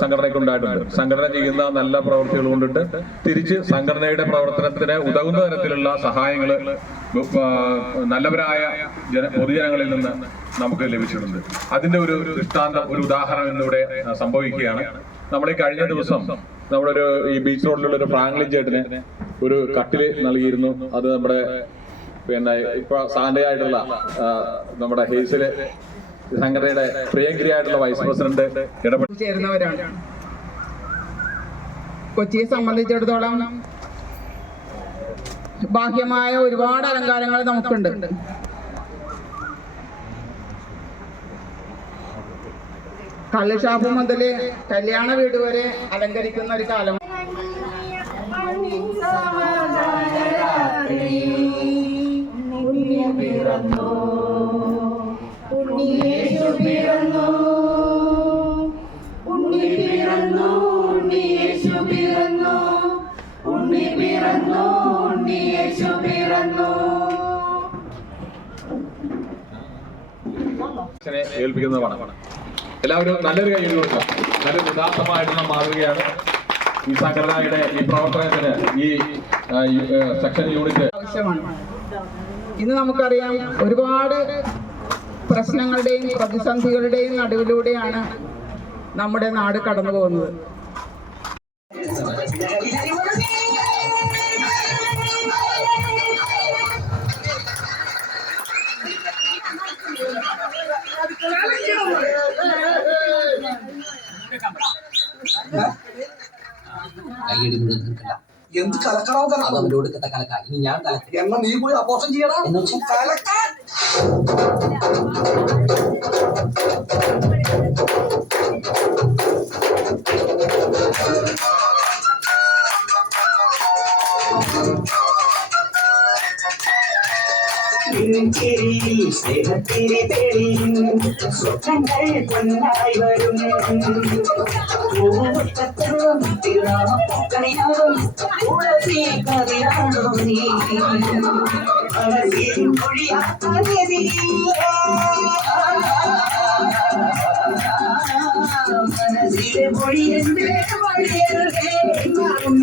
സംഘടനയ്ക്ക് ഉണ്ടായിട്ടുണ്ട്. സംഘടന ചെയ്യുന്ന നല്ല പ്രവൃത്തികൾ കൊണ്ടിട്ട് തിരിച്ച് സംഘടനയുടെ പ്രവർത്തനത്തിന് ഉതകുന്ന തരത്തിലുള്ള സഹായങ്ങൾ നല്ലവരായ പൊതുജനങ്ങളിൽ നിന്ന് നമുക്ക് ലഭിച്ചിട്ടുണ്ട്. അതിന്റെ ഒരു ദൃഷ്ടാന്തം, ഒരു ഉദാഹരണം ഇന്നിവിടെ സംഭവിക്കുകയാണ്. നമ്മൾ ഈ കഴിഞ്ഞ ദിവസം നമ്മുടെ ഈ ബീച്ച് റോഡിലുള്ള ഒരു ഫ്രാങ്ക്ലിൻ ചേട്ടന് ഒരു കട്ടില് നൽകിയിരുന്നു. അത് നമ്മുടെ ഇപ്പൊ സാന്റയായിട്ടുള്ള നമ്മുടെ ഹേസില് സംഘടനയുടെ പ്രിയങ്കരിയായിട്ടുള്ള വൈസ് പ്രസിഡന്റ് ഇടപെട്ട് ചേരുന്നവരാണ്. കൊച്ചിയെ സംബന്ധിച്ചിടത്തോളം ബാഹ്യമായ ഒരുപാട് അലങ്കാരങ്ങൾ നമുക്കുണ്ട്. കള്ളുഷാപ്പ് മുതല് കല്യാണ വീട് വരെ അലങ്കരിക്കുന്ന ഒരു കാലം. ഏൽപ്പിക്കുന്നതാണ്. എല്ലാവരും നല്ലൊരു കൈ കൊടുക്കുക. നല്ലൊരു ഉദാത്തമായിട്ടുള്ള മാതൃകയാണ് ഈ സംഘടനയുടെ ഈ പ്രവർത്തനത്തിന് ഈ സെക്ഷൻ യൂണിറ്റ് ആവശ്യമാണ്. ഇന്ന് നമുക്കറിയാം, ഒരുപാട് പ്രശ്നങ്ങളുടെയും പ്രതിസന്ധികളുടെയും നടുവിലൂടെയാണ് നമ്മുടെ നാട് കടന്നു പോകുന്നത്. എന്ത് കലക്കണം അവന്റെ ഒടുക്കത്തെ കലക്കാം. ഇനി ഞാൻ കലക്കാം എന്നാ നീ പോയി അപ്പോഷം ചെയ്യണം എന്ന് വെച്ചാൽ കലക്കാൻ. സ്നേഹത്തിരി തെളിയും സ്വപ്നങ്ങൾ പൊന്നായി വരും. തുളസി കതിരാണോ നീ മനസ്സിലെ മൊഴിയെന്റെ വഴിയേ ും